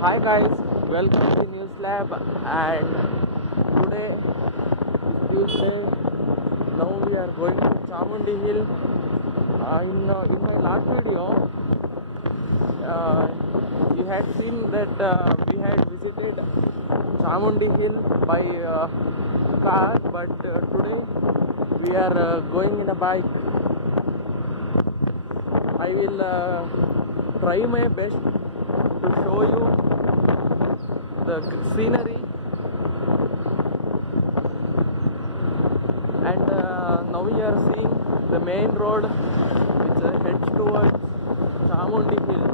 Hi guys, welcome to News Lab, and today is Tuesday. Now we are going to Chamundi Hill. In my last video, you had seen that we had visited Chamundi Hill by car, but today we are going in a bike. I will try my best to show you the scenery, and now we are seeing the main road which heads towards Chamundi Hill.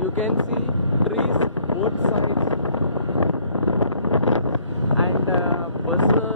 You can see trees both sides, and buses